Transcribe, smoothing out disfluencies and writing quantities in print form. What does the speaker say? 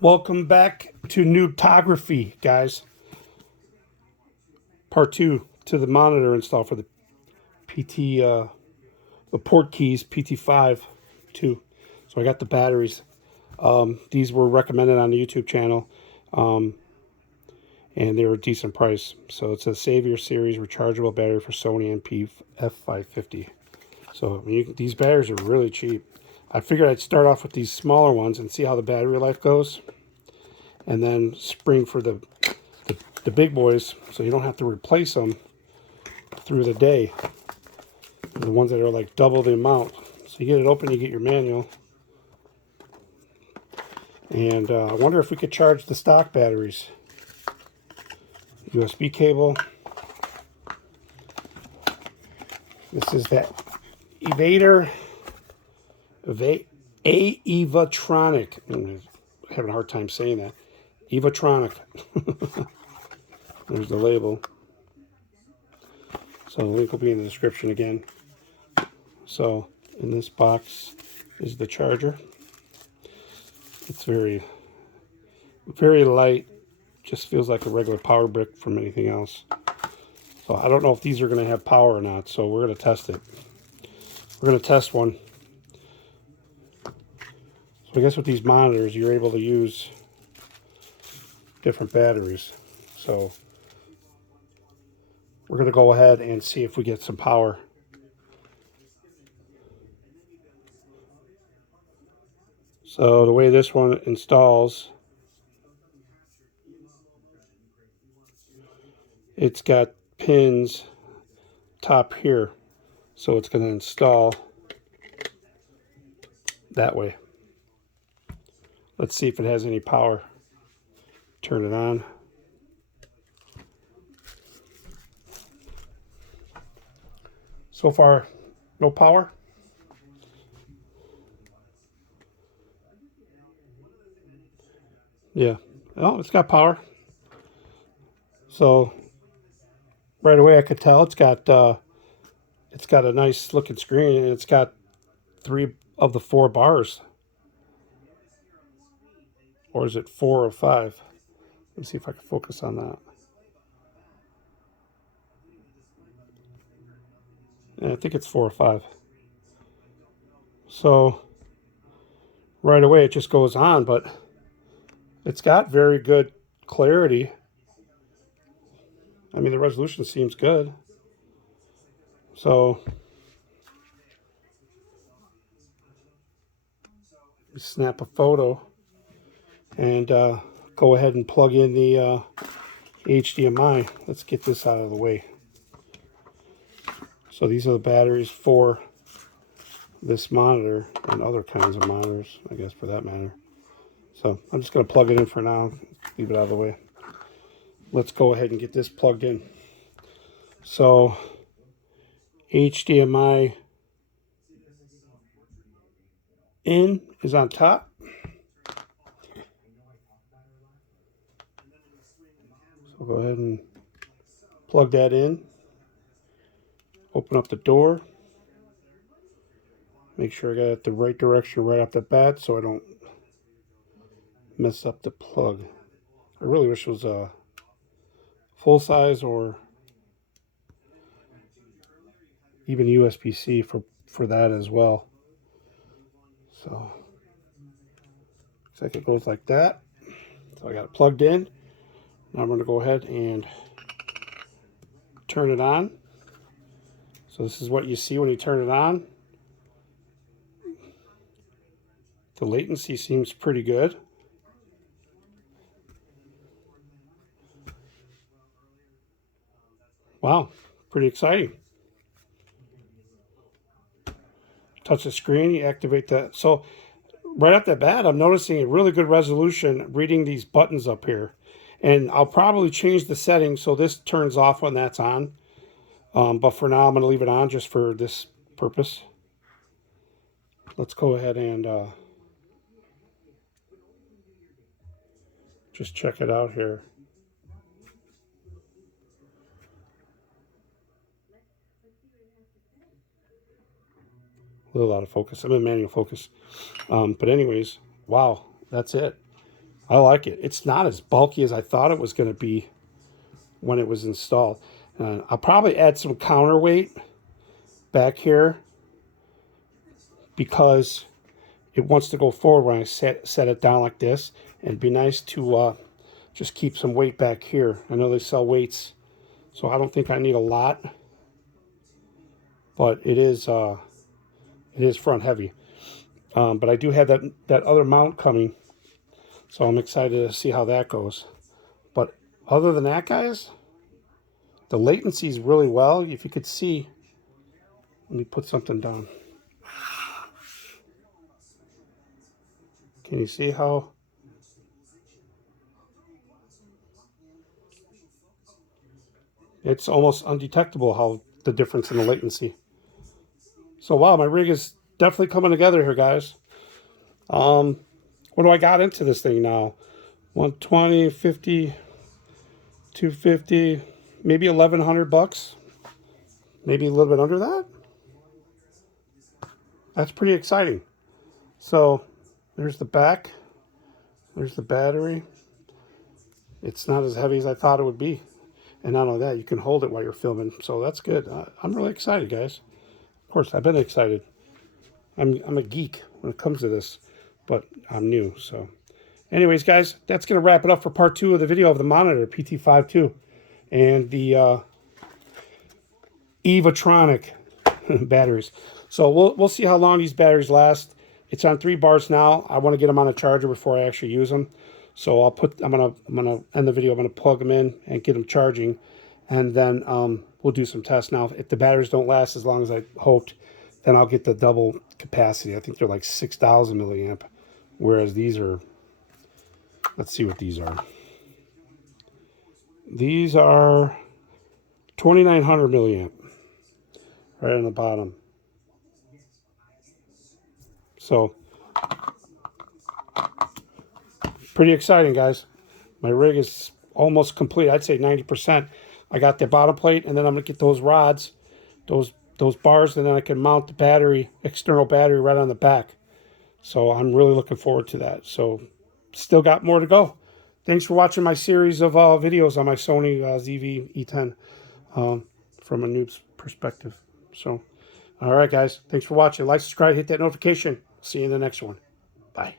Welcome back to noobography, guys. Part 2 to the monitor install for the the Portkeys pt5 2. So I got the batteries. These were recommended on the YouTube channel, and they were a decent price. So it's a Savior Series rechargeable battery for Sony ep7. So these batteries are really cheap. I figured I'd start off with these smaller ones and see how the battery life goes, and then spring for the big boys, so you don't have to replace them through the day. The ones that are like double the amount. So you get it open, you get your manual. And I wonder if we could charge the stock batteries. USB cable. This is that Evatronic. I'm having a hard time saying that. Evatronic. There's the label. So the link will be in the description again. So in this box is the charger. It's very, very light. Just feels like a regular power brick from anything else. So I don't know if these are going to have power or not. So we're going to test it. We're going to test one. So I guess with these monitors, you're able to use different batteries. So we're going to go ahead and see if we get some power. So the way this one installs, it's got pins top here. So it's going to install that way. Let's see if it has any power. Turn it on. So far, no power. Yeah, oh, it's got power. So right away I could tell it's got a nice looking screen, and it's got 3 of the 4 bars. Or is it 4 or 5? Let's see if I can focus on that. Yeah, I think it's 4 or 5. So right away it just goes on, but it's got very good clarity. I mean, the resolution seems good. So snap a photo and go ahead and plug in the HDMI. Let's get this out of the way. So these are the batteries for this monitor and other kinds of monitors, I guess, for that matter. So I'm just going to plug it in for now, leave it out of the way. Let's go ahead and get this plugged in. So HDMI in is on top. So go ahead and plug that in. Open up the door. Make sure I got it the right direction right off the bat so I don't mess up the plug. I really wish it was a full size or even USB-C for that as well. So looks like it goes like that. So I got it plugged in. Now I'm going to go ahead and turn it on. So this is what you see when you turn it on. The latency seems pretty good. Wow, pretty exciting. Touch the screen, you activate that. So right off the bat, I'm noticing a really good resolution reading these buttons up here. And I'll probably change the settings so this turns off when that's on. But for now, I'm going to leave it on just for this purpose. Let's go ahead and just check it out here. A little out of focus. I'm in manual focus. But anyways, wow, that's it. I like it. It's not as bulky as I thought it was going to be when it was installed. I'll probably add some counterweight back here because it wants to go forward when I set it down like this. And it'd be nice to just keep some weight back here. I know they sell weights, so I don't think I need a lot, but it is front heavy. But I do have that other mount coming, so I'm excited to see how that goes. But other than that, guys, the latency is really well. If you could see, let me put something down. Can you see how? It's almost undetectable how the difference in the latency. So wow, my rig is definitely coming together here, guys. What do I got into this thing now? 120, 50, 250, maybe $1,100. Maybe a little bit under that. That's pretty exciting. So there's the back. There's the battery. It's not as heavy as I thought it would be. And not only that, you can hold it while you're filming. So that's good. I'm really excited, guys. Of course, I've been excited. I'm a geek when it comes to this, but I'm new. So anyways, guys, that's going to wrap it up for part 2 of the video of the monitor, pt5 II, and the Evotronic batteries. So we'll see how long these batteries last. It's on 3 bars now. I want to get them on a charger before I actually use them. So I'm gonna end the video. I'm gonna plug them in and get them charging, and then we'll do some tests. Now, if the batteries don't last as long as I hoped, then I'll get the double capacity. I think they're like 6,000 milliamp, whereas these are. Let's see what these are. These are 2,900 milliamp, right on the bottom. So pretty exciting, guys. My rig is almost complete. I'd say 90%. I got the bottom plate, and then I'm gonna get those rods, those bars, and then I can mount the battery, external battery, right on the back. So I'm really looking forward to that. So still got more to go. Thanks for watching my series of videos on my Sony ZV-E10 from a noob's perspective. So, all right, guys. Thanks for watching. Like, subscribe, hit that notification. See you in the next one. Bye.